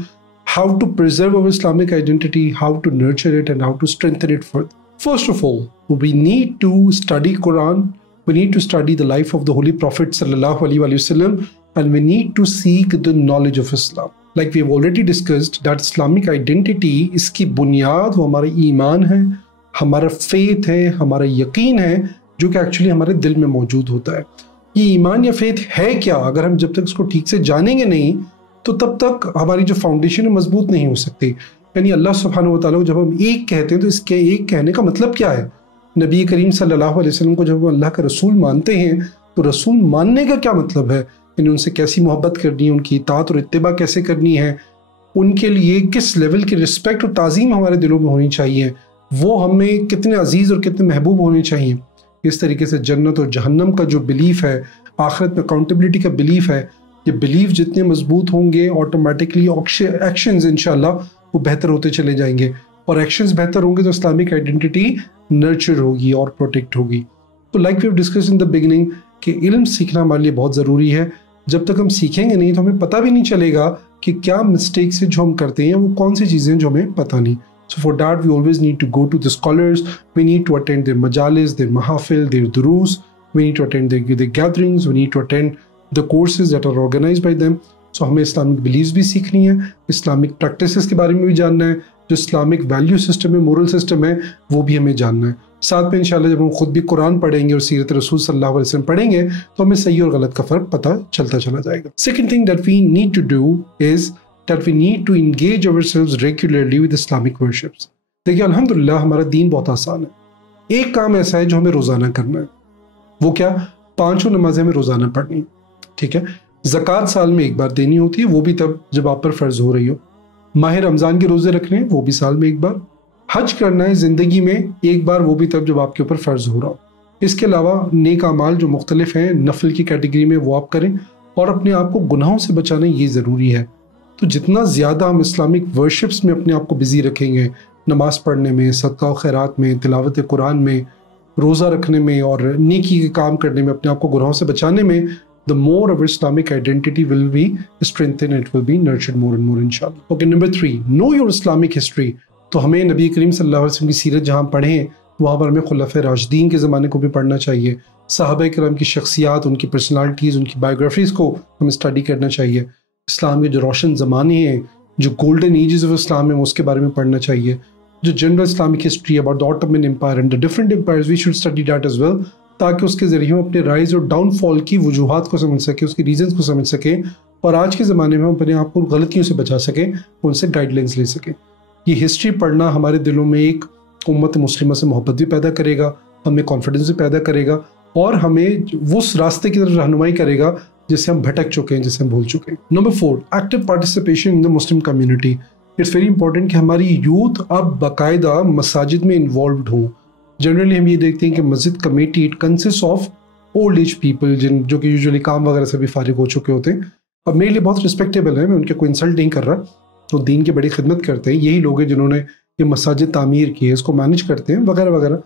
how to preserve our Islamic identity, how to nurture it and how to strengthen it further. First of all we need to study Quran, we need to study the life of the Holy Prophet sallallahu alaihi wasallam, and we need to seek the knowledge of Islam. Like we have already discussed that Islamic identity اس کی بنیاد وہ ہمارا ایمان ہے، ہمارا faith ہے، ہمارا یقین ہے، جو کہ ایکچولی ہمارے دل میں موجود ہوتا ہے۔ یہ ایمان یا فیتھ ہے کیا؟ اگر ہم جب تک اس کو ٹھیک سے جانیں گے نہیں تو تب تک ہماری جو فاؤنڈیشن ہے مضبوط نہیں ہو سکتی۔ یعنی اللہ سبحانہ و تعالیٰ کو جب ہم ایک کہتے ہیں تو اس کے ایک کہنے کا مطلب کیا ہے؟ نبی کریم صلی اللہ علیہ وسلم کو جب ہم اللہ کا رسول مانتے ہیں تو رسول ماننے کا کیا مطلب ہے؟ یعنی ان سے کیسی محبت کرنی ہے، ان کی اطاعت اور اتباع کیسے کرنی ہے، ان کے لیے کس لیول کی رسپیکٹ اور تعظیم ہمارے دلوں میں ہونی چاہیے، وہ ہمیں کتنے عزیز اور کتنے محبوب ہونے چاہیے۔ اس طریقے سے جنت اور جہنم کا جو بلیف ہے، آخرت میں اکاؤنٹیبلٹی کا بلیف ہے، یہ بلیف جتنے مضبوط ہوں گے آٹومیٹکلی ایکشنز انشاءاللہ وہ بہتر ہوتے چلے جائیں گے، اور ایکشنز بہتر ہوں گے تو اسلامک آئیڈینٹی نرچر ہوگی اور پروٹیکٹ ہوگی۔ تو like we have discuss in the beginning کہ علم سیکھنا ہمارے لیے بہت ضروری ہے۔ جب تک ہم سیکھیں گے نہیں تو ہمیں پتہ بھی نہیں چلے گا کہ کیا مسٹیکس جو ہم کرتے ہیں وہ کون سی چیزیں جو ہمیں پتہ نہیں۔ So for that we always need to go to the scholars, we need to attend their majalis, their mahafil, their durus, we need to attend their gatherings, we need to attend the courses that are organized by them. So ہمیں Islamic بلیفز بھی سیکھنی ہے، Islamic practices کے بارے میں بھی جاننا ہے، جو اسلامک ویلیو سسٹم ہے، مورل سسٹم ہے، وہ بھی ہمیں جاننا ہے۔ ساتھ میں انشاءاللہ جب ہم خود بھی قرآن پڑھیں گے اور سیرت رسول صلی اللہ علیہ وسلم پڑھیں گے تو ہمیں صحیح اور غلط کا فرق پتہ چلتا چلا جائے گا۔ Second thing that we need to do is that we need to engage ourselves regularly with Islamic worships. دیکھیے الحمدللہ ہمارا دین بہت آسان ہے۔ ایک کام ایسا ہے جو ہمیں روزانہ کرنا ہے، وہ کیا؟ 5 نمازیں ہمیں روزانہ پڑھنی، ٹھیک ہے؟ زکوٰۃ سال میں ایک بار دینی ہوتی ہے، وہ بھی تب جب آپ پر فرض ہو رہی ہو۔ ماہ رمضان کے روزے رکھنے ہیں، وہ بھی سال میں ایک بار۔ حج کرنا ہے زندگی میں ایک بار، وہ بھی تب جب آپ کے اوپر فرض ہو رہا ہو۔ اس کے علاوہ نیک اعمال جو مختلف ہیں نفل کی کیٹیگری میں وہ آپ کریں، اور اپنے آپ کو گناہوں سے بچانا یہ ضروری ہے۔ تو جتنا زیادہ ہم اسلامک ورشپس میں اپنے آپ کو بزی رکھیں گے، نماز پڑھنے میں، صدقہ و خیرات میں، تلاوت قرآن میں، روزہ رکھنے میں، اور نیکی کے کام کرنے میں، اپنے آپ کو گناہوں سے بچانے میں، the more our Islamic identity will be strengthened, it will be nurtured more and more inshallah. Okay, number 3, know your Islamic history. تو ہمیں نبی کریم صلی اللہ علیہ وسلم کی سیرت جہاں پڑھیں وہاں پر ہمیں خلفائے راشدین کے زمانے کو بھی پڑھنا چاہیے، صحابہ کرام کی شخصیات، ان کی پرسنالٹیز، ان کی بایوگرافیز کو ہمیں اسٹڈی کرنا چاہیے۔ اسلام کے جو روشن زمانے ہیں، جو گولڈن ایجز آف اسلام ہیں، اس کے بارے میں پڑھنا چاہیے۔ جو general Islamic history about the Ottoman empire and the different empires, we should study that as well, تاکہ اس کے ذریعے ہم اپنے رائز اور ڈاؤن فال کی وجوہات کو سمجھ سکیں، اس کی ریزنز کو سمجھ سکیں، اور آج کے زمانے میں ہم اپنے آپ کو غلطیوں سے بچا سکیں، ان سے گائیڈ لائنس لے سکیں۔ یہ ہسٹری پڑھنا ہمارے دلوں میں ایک امت مسلمہ سے محبت بھی پیدا کرے گا، ہمیں کانفیڈنس بھی پیدا کرے گا، اور ہمیں اس راستے کی طرف رہنمائی کرے گا جس سے ہم بھٹک چکے ہیں، جس سے ہم بھول چکے ہیں۔ Number 4، active participation in the Muslim community. It's very important کہ ہماری یوتھ اب باقاعدہ مساجد میں انوالوڈ ہوں۔ جنرلی ہم یہ دیکھتے ہیں کہ مسجد committee it consist of old age people, جو کہ یوزلی کام وغیرہ سے بھی فارغ ہو چکے ہوتے ہیں۔ اب میرے لیے بہت رسپیکٹیبل ہے، میں ان کے کوئی انسلٹ نہیں کر رہا، تو دین کی بڑی خدمت کرتے ہیں، یہی لوگ ہیں جنہوں نے یہ مساجد تعمیر کی ہے، اس کو مینیج کرتے ہیں وغیرہ وغیرہ۔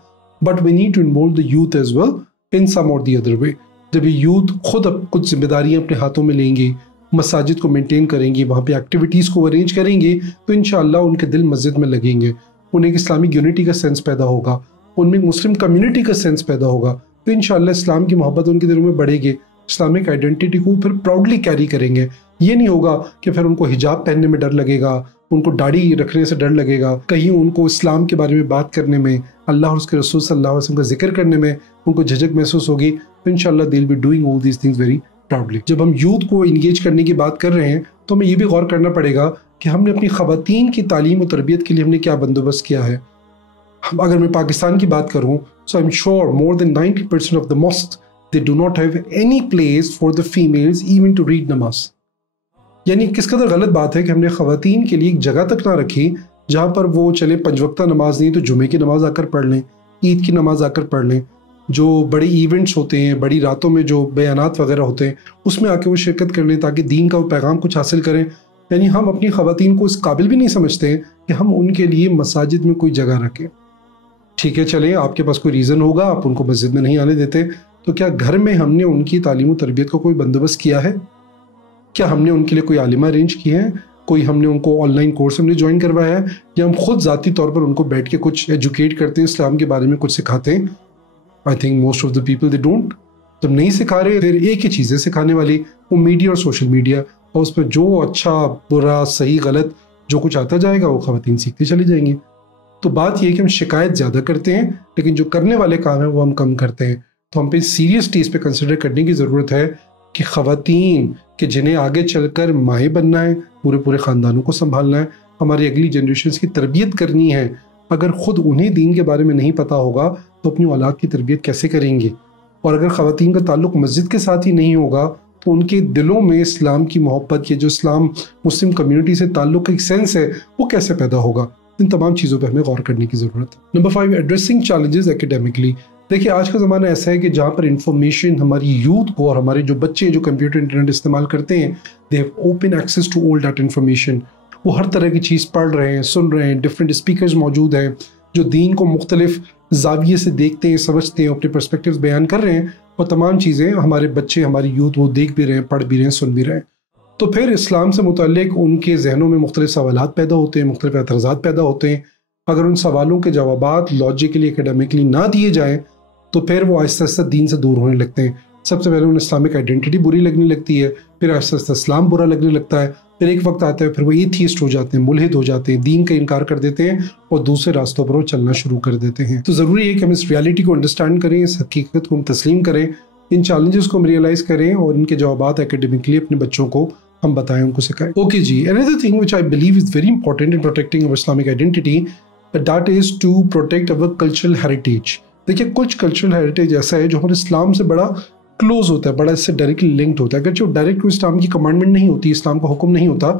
But we need to involve the youth as well in some or the other way. جب یہ یوتھ خود اب کچھ ذمہ داریاں اپنے ہاتھوں میں لیں گی، مساجد کو مینٹین کریں گی، وہاں پہ ایکٹیویٹیز کو ارینج کریں گی، تو انشاءاللہ ان کے دل مسجد میں لگیں گے، انہیں ایک اسلامک یونٹی کا سینس پیدا ہوگا، ان میں مسلم کمیونٹی کا سینس پیدا ہوگا، تو انشاءاللہ اسلام کی محبت ان کے دلوں میں بڑھے گی، اسلامک آئیڈینٹی کو پھر پراؤڈلی کیری کریں گے. یہ نہیں ہوگا کہ پھر ان کو حجاب پہننے میں ڈر لگے گا، ان کو داڑھی رکھنے سے ڈر لگے گا، کہیں ان کو اسلام کے بارے میں بات کرنے میں، اللہ اور اس کے رسول صلی اللہ علیہ وسلم کا ذکر کرنے میں ان کو جھجک محسوس ہوگی. تو انشاءاللہ they will be doing all these things very proudly. جب ہم یوتھ کو انگیج کرنے کی بات کر رہے ہیں تو ہمیں یہ بھی غور کرنا پڑے گا کہ ہم نے اپنی خواتین کی تعلیم و تربیت کے لیے ہم نے کیا بندوبست کیا ہے. اگر میں پاکستان کی بات کروں so I'm sure more than 90% of the mosques they do not have any place for the females even to read namaz. یعنی کس قدر غلط بات ہے کہ ہم نے خواتین کے لیے ایک جگہ تک نہ رکھی جہاں پر وہ چلے 5 وقتہ نماز نہیں تو جمعے کی نماز آ کر پڑھ لیں، عید کی نماز آ کر پڑھ لیں، جو بڑے ایونٹس ہوتے ہیں، بڑی راتوں میں جو بیانات وغیرہ ہوتے ہیں اس میں آ کے وہ شرکت کر لیں تاکہ دین کا وہ پیغام کچھ حاصل کریں. یعنی ہم اپنی خواتین کو اس قابل بھی نہیں سمجھتے کہ ہم ان کے لیے مساجد میں کوئی جگہ رکھیں. ٹھیک ہے چلیں آپ کے پاس کوئی ریزن ہوگا، آپ ان کو مسجد میں نہیں آنے دیتے، تو کیا گھر میں ہم نے ان کی تعلیم و تربیت کا کوئی بندوبست کیا ہے؟ کیا ہم نے ان کے لیے کوئی عالمہ ارینج کی ہے؟ کوئی ہم نے ان کو آن لائن کورس ہم نے جوائن کروایا ہے، یا ہم خود ذاتی طور پر ان کو بیٹھ کے کچھ ایجوکیٹ کرتے ہیں، اسلام کے بارے میں کچھ سکھاتے ہیں؟ I think most of the people they don't. جب نہیں سکھا رہے پھر ایک ہی چیزیں سکھانے والی، وہ میڈیا اور سوشل میڈیا، اور اس پہ جو اچھا برا صحیح غلط جو کچھ آتا جائے گا وہ خواتین سیکھتے چلی جائیں گی. تو بات یہ ہے کہ ہم شکایت زیادہ کرتے ہیں لیکن جو کرنے والے کام ہیں وہ ہم کم کرتے ہیں. تو ہم پہ سیریسلی اس پہ کنسیڈر کرنے کی ضرورت ہے کہ خواتین کہ جنہیں آگے چل کر مائیں بننا ہے، پورے خاندانوں کو سنبھالنا ہے، ہماری اگلی جنریشنز کی تربیت کرنی ہے، اگر خود انہیں دین کے بارے میں نہیں پتہ ہوگا تو اپنی اولاد کی تربیت کیسے کریں گے؟ اور اگر خواتین کا تعلق مسجد کے ساتھ ہی نہیں ہوگا تو ان کے دلوں میں اسلام کی محبت یا جو اسلام مسلم کمیونٹی سے تعلق کا ایک سینس ہے وہ کیسے پیدا ہوگا؟ ان تمام چیزوں پہ ہمیں غور کرنے کی ضرورت ہے. Number 5 addressing challenges academically. دیکھیے آج کا زمانہ ایسا ہے کہ جہاں پر انفارمیشن ہماری یوتھ کو اور ہمارے جو بچے جو کمپیوٹر انٹرنیٹ استعمال کرتے ہیں they have open access to all that information. وہ ہر طرح کی چیز پڑھ رہے ہیں، سن رہے ہیں، ڈفرینٹ اسپیکرز موجود ہیں جو دین کو مختلف زاویے سے دیکھتے ہیں، سمجھتے ہیں، اپنے پرسپیکٹیوز بیان کر رہے ہیں، اور تمام چیزیں ہمارے بچے ہماری یوتھ وہ دیکھ بھی رہے ہیں، پڑھ بھی رہے ہیں، سن بھی رہے ہیں. تو پھر اسلام سے متعلق ان کے ذہنوں میں مختلف سوالات پیدا ہوتے ہیں، مختلف اعتراضات پیدا ہوتے ہیں. اگر ان سوالوں کے جوابات لاجیکلی اکیڈیمکلی نہ دیے جائیں تو پھر وہ آہستہ آہستہ دین سے دور ہونے لگتے ہیں. سب سے پہلے انہیں اسلامک آئیڈینٹی بری لگنے لگتی ہے، پھر آہستہ آہستہ اسلام برا لگنے لگتا ہے، پھر ایک وقت آتا ہے پھر وہ ایتھیسٹ ہو جاتے ہیں، ملحد ہو جاتے ہیں، دین کا انکار کر دیتے ہیں اور دوسرے راستوں پر وہ چلنا شروع کر دیتے ہیں. تو ضروری ہے کہ ہم اس ریالٹی کو انڈرسٹینڈ کریں، اس حقیقت کو ہم تسلیم کریں، ان چیلنجز کو ہم ریئلائز کریں اور ان کے جوابات اکیڈیمکلی اپنے بچوں کو ہم بتائیں، ان کو سکھائیں. اوکے جی، another thing which I believe is very important in protecting our Islamic identity that is to protect our cultural heritage. دیکھیے کچھ کلچرل ہیریٹیج ایسا ہے جو ہمارے اسلام سے بڑا کلوز ہوتا ہے، بڑا اس سے ڈائریکٹلی لنکڈ ہوتا ہے. اگرچہ وہ ڈائریکٹ اسلام کی کمانڈمنٹ نہیں ہوتی، اسلام کا حکم نہیں ہوتا،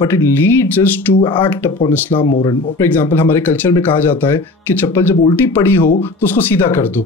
but it leads us to act upon Islam more and more. For example ہمارے کلچر میں کہا جاتا ہے کہ چپل جب الٹی پڑی ہو تو اس کو سیدھا کر دو.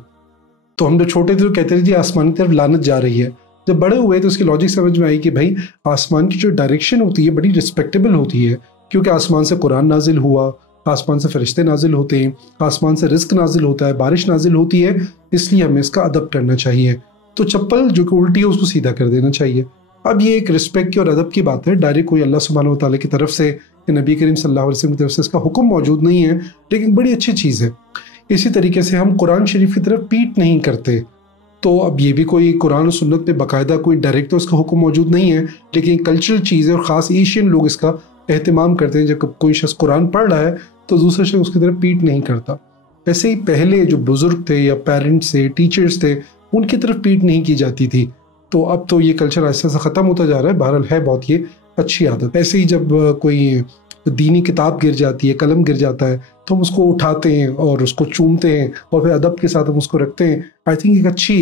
تو ہم جو چھوٹے تھے تو کہتے تھے جی آسمان کی طرف لعنت جا رہی ہے. جب بڑے ہوئے تو اس کی لاجک سمجھ میں آئی کہ بھائی آسمان کی جو ڈائریکشن ہوتی ہے بڑی رسپیکٹیبل ہوتی ہے، کیونکہ آسمان سے قرآن نازل ہوا، آسمان سے فرشتے نازل ہوتے ہیں، آسمان سے رزق نازل ہوتا ہے، بارش نازل ہوتی ہے، اس لیے ہمیں اس کا ادب کرنا چاہیے. تو چپل جو کہ الٹی ہے اس کو سیدھا کر دینا چاہیے. اب یہ ایک رسپیکٹ کی اور ادب کی بات ہے، ڈائریکٹ کوئی اللہ سبحانہ و تعالیٰ کی طرف سے یا نبی کریم صلی اللہ علیہ وسلم کی طرف سے اس کا حکم موجود نہیں ہے، لیکن بڑی اچھی چیز ہے. اسی طریقے سے ہم قرآن شریف کی طرف پیٹ نہیں کرتے. تو اب یہ بھی کوئی قرآن و سنت میں باقاعدہ کوئی ڈائریکٹ تو اس کا حکم موجود نہیں ہے، لیکن کلچرل چیز ہے اور خاص ایشین لوگ اس کا اہتمام کرتے ہیں. جب کوئی شخص قرآن پڑھ رہا ہے تو دوسرے شخص اس کی طرف پیٹ نہیں کرتا. ایسے ہی پہلے جو بزرگ تھے یا پیرنٹس تھے، ٹیچرز تھے، ان کی طرف پیٹ نہیں کی جاتی تھی. تو اب تو یہ کلچر ایسا سے ختم ہوتا جا رہا ہے. بہرحال ہے بہت یہ اچھی عادت. ایسے ہی جب کوئی دینی کتاب گر جاتی ہے، قلم گر جاتا ہے، تو ہم اس کو اٹھاتے ہیں اور اس کو چومتے ہیں اور پھر ادب کے ساتھ ہم اس کو رکھتے ہیں. آئی تھنک ایک اچھی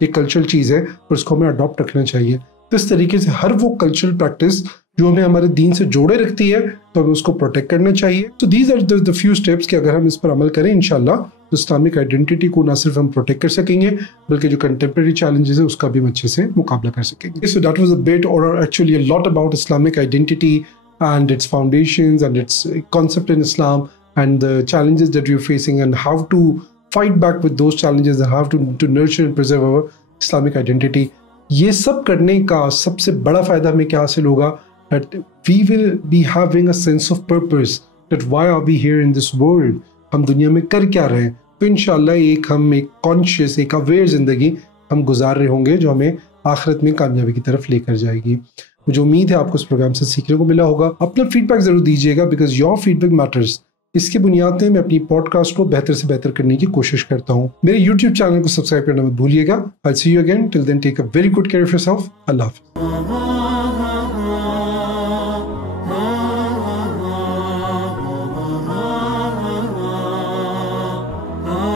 ایک کلچرل چیز ہے اور اس کو ہمیں اڈاپٹ رکھنا چاہیے. تو اس طریقے سے ہر وہ کلچرل پریکٹس جو ہمیں ہمارے دین سے جوڑے رکھتی ہے تو ہمیں اس کو پروٹیکٹ کرنا چاہیے. تو these are the few steps کہ اگر ہم اس پر عمل کریں انشاءاللہ تو اسلامک آئیڈینٹی کو نہ صرف ہم پروٹیکٹ کر سکیں گے بلکہ جو کنٹمپریری چیلنجز ہیں اس کا بھی ہم اچھے سے مقابلہ کر سکیں گے. So that was a bit or actually a lot about Islamic identity and its foundations and its concept in Islam and the challenges that you're facing and how to fight back with those challenges and how to nurture and preserve our Islamic identity. یہ سب کرنے کا سب سے بڑا فائدہ ہمیں کیا حاصل ہوگا؟ That we will be having a sense of purpose, that why are we here in this world? ہم دنیا میں کر کیا رہے ہیں؟ تو انشاءاللہ ایک کانشیس، ایک اویئر زندگی ہم گزار رہے ہوں گے جو ہمیں آخرت میں کامیابی کی طرف لے کر جائے گی. مجھے امید ہے آپ کو اس پروگرام سے سیکھنے کو ملا ہوگا. اپنا فیڈ بیک ضرور دیجیے گا because your feedback matters. اس کی بنیاد پہ میں اپنی پوڈ کاسٹ کو بہتر سے بہتر کرنے کی کوشش کرتا ہوں. میرے یوٹیوب چینل کو سبسکرائب کرنا مت بھولیے گا. I'll see you again. Till then, take a very good care of yourself. اللہ حافظ.